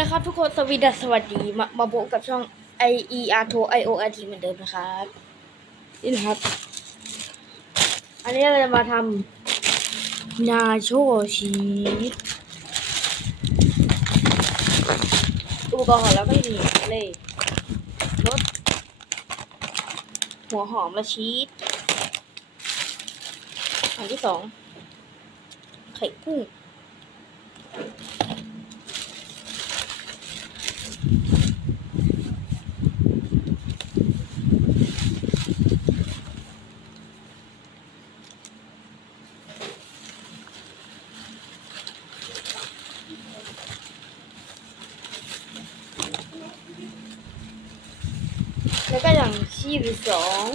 นะครับทุกคนสวีดัสสวัสดีมามาพบกับช่อง i e r t o i o r t เหมือนเดิมนะครับนี่นะครับ อันนี้เราจะมาทำนาโชชีสอุปกรณ์ของเราก็จะมีเลยรสหัวหอมและชีสอันที่สองไข่กุ้ง แล้วก็อย่างที่สอง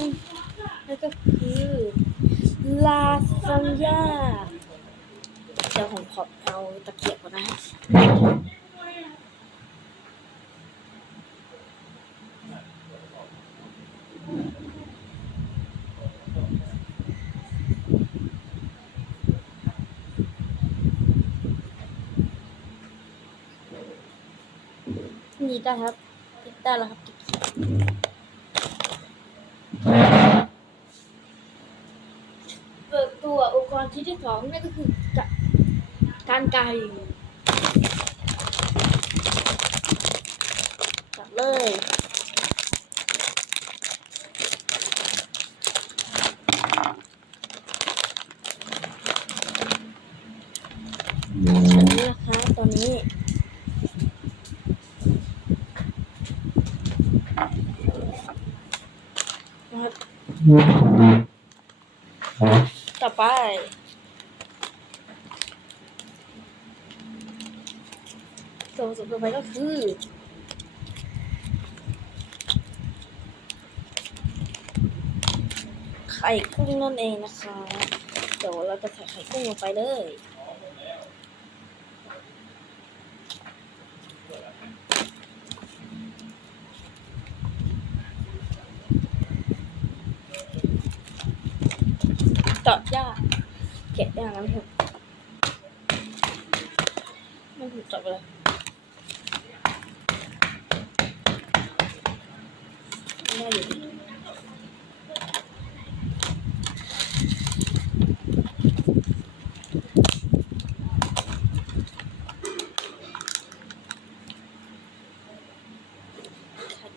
นั่นก็คือลาซานญ่าเดี๋ยวผมขอเอาตะเกียบก่อนนะ นี่ได้ครับได้แล้วครับเปิดตัวอุปกรณ์ชิ้นที่สองนั่นก็คือการไก่จับเลยอันนี้นะคะตอนนี้นะครับ ต่อไป ส่วนผสมต่อไปก็คือไข่กุ้งนั่นเองนะคะ เดี๋ยวเราจะใส่ไข่กุ้งลงไปเลย เจาะยากเก็บยากนะพี่มันถูกจาะไปเลยได้อย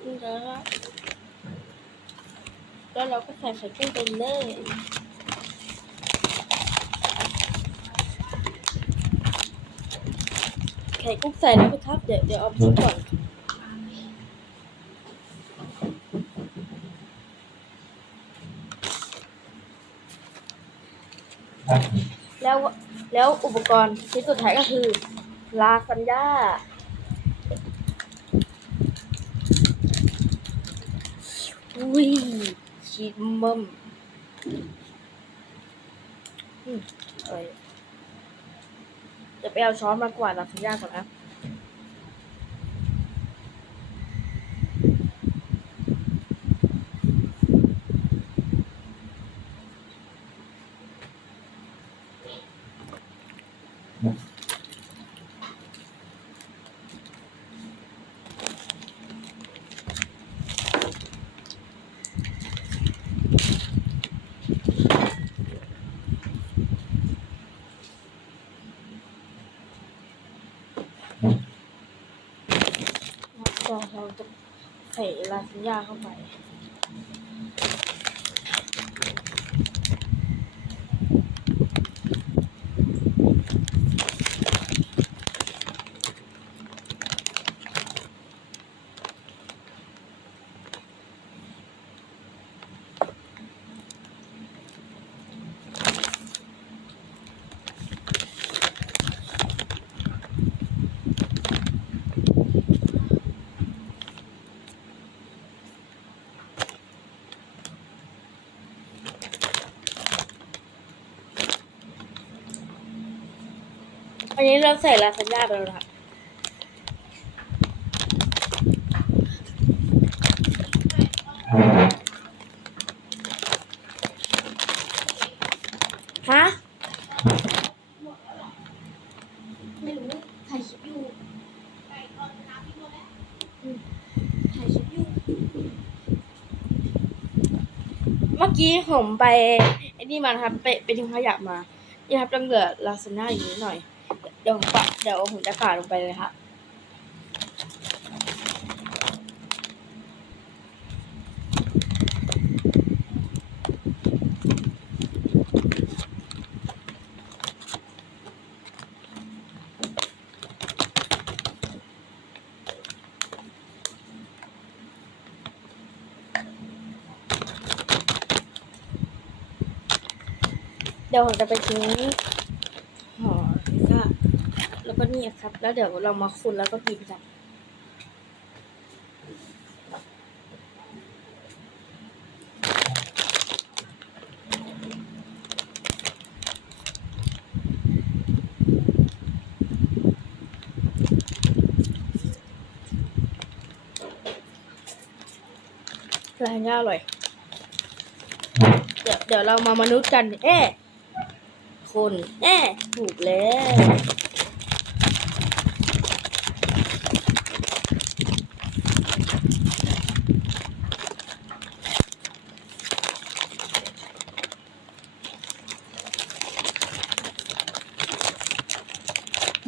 ู่แล้วนะแล้วเราก็ใส่ไข่กุ้งไปเลย ข่กุ้งใส่แล้วไหมครับ เดี๋ยวเดี๋ยวเอาไปชุบก่อน แล้วแล้วอุปกรณ์ชิ้นสุดท้ายก็คือ ลาซานญ่าอุ้ยชีสมัมอืมเอ้ย จะไปเอาช้อนมากวาดลาซานญ่าก่อนนะ แล้วก็เราจะใส่ลาซานญ่าเข้าไป อันนี้เราใส่ลาซานญ่าไปแล้วครัฮะไกสิปยู่กสิปยูเมื่อกี้ผมไปไอ้นี่มานะครับ ไปไปทิ้งขยะมา นี่ครับยัเหลือลาซานญ่าอยู่นิดหน่อย เดี๋ยวผมปะเดี๋ยวผมจะป่าลงไปเลยครับเดี๋ยวผมจะไปทิ้งห่อแล้วก็แล้ว ก็นี่ครับ แล้วเดี๋ยวเรามาคุณแล้วก็กินกันร้านนี้อร่อย เดี๋ยวเดี๋ยวเรามามนุษย์กัน เอ๊ะคน เอ๊ะถูกแล้ว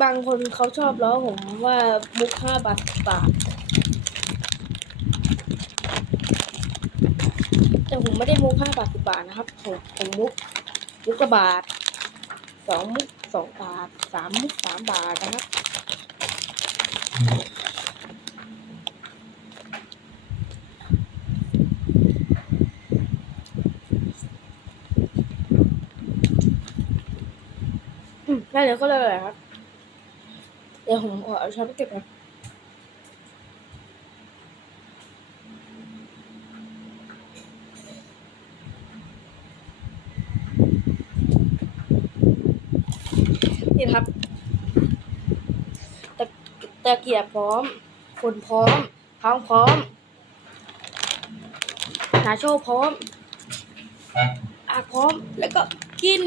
บางคนเขาชอบล้อผมว่ามุกห้าบาทสิบาทแต่ผมไม่ได้มุกห้าบาทสิบบาทนะครับ ผมผมมุกมุกละบาทสองมุกสองบาทสามมุกสามบาทนะครับอืมได้เดี๋ยวก็เลยเลยครับ ดี๋ยวผมขอเอาช้อนไปเก็บก่อนนี่ครับตะตะเกียบพร้อม คนพร้อมท้องพร้อมนาโชพร้อมอาพร้อมแล้วก็กิน